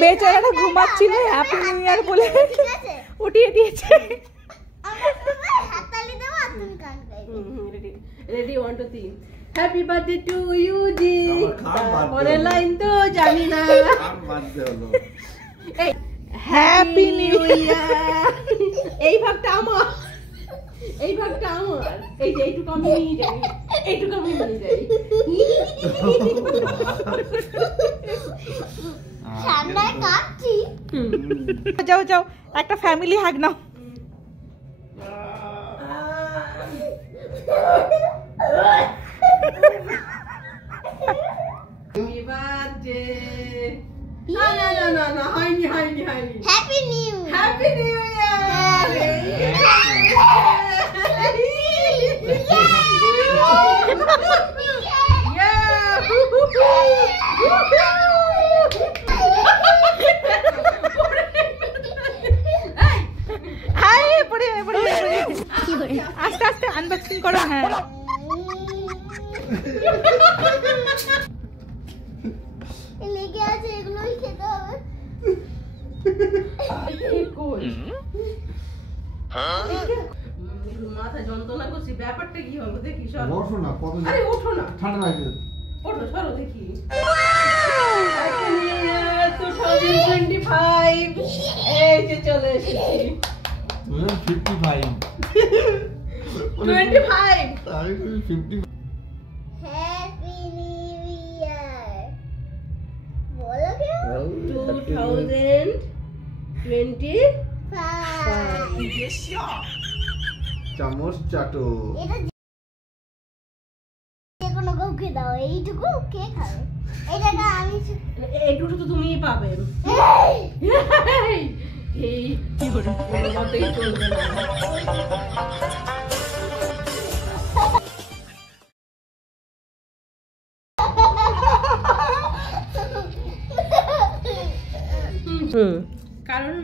বেচারাটা ঘুমাচ্ছিল, happy new ইয়ার বলে উঠিয়ে দিয়েছে। Ready 1 2 3 happy birthday to you জি। পরের লাইন তো জানি না। হ্যাপি নিউ ইয়ার। এই ভাগটা আমার, এই ভাগটা আমার। এই যে এইটুকু আমি নিয়ে যাই, এইটুকু আমি নিয়ে যাই। ঠান্ডায় কাঁপছি। যাও যাও, একটা ফ্যামিলি হাগ নাও। Happy birthday. না না না না না, হয়নি হয়নি হয়নি। Happy new happy new year. আস্তে আস্তে আনবক্সিং করো। হ্যাঁ লেগে আছে, এগুলোই খেতে হবে। মাথা যন্ত্রণা করছি, ব্যাপারটা কি হবে দেখি। ওঠো না, কত আরে ওঠো না, ঠান্ডা লাগে। ওঠো সরো দেখি। 2025 এই যে চলে এসেছি। 55 25 আমি 50। হ্যাপি নিউ ইয়ার বলো কে? 2025 চামচ চাটো। এটা যে কোনো কাউকে দাও, এইটুকু কে খাবে? এইটা আমি এইটুকু তো তুমিই পাবে। এই কি করে মতেই চলবে না। কারণ